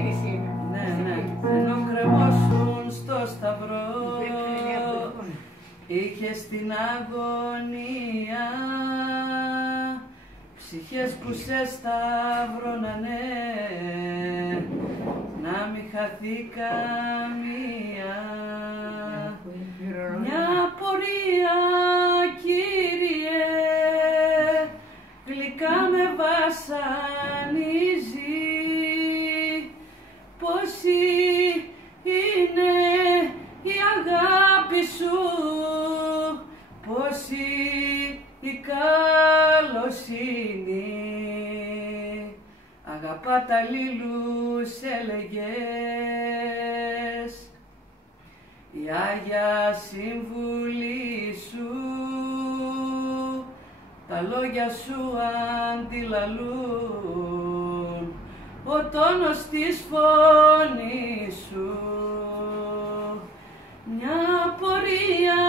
Αφροδίτης είναι. Ναι, ναι. Ενώ κρεμόσουν στο σταυρό, είχε στην αγωνία ψυχές που σε σταυρώνανε, να μη χαθεί καμία. Μια πορεία, Κύριε, γλυκά με βασανίζει. Πόση είναι η αγάπη σου, πόση η καλοσύνη. Αγαπάτα αλλήλους έλεγες, η Άγια Σύμβουλη σου τα λόγια σου αντιλαλούν, ο τόνος της φωνής σου. Μια πορεία,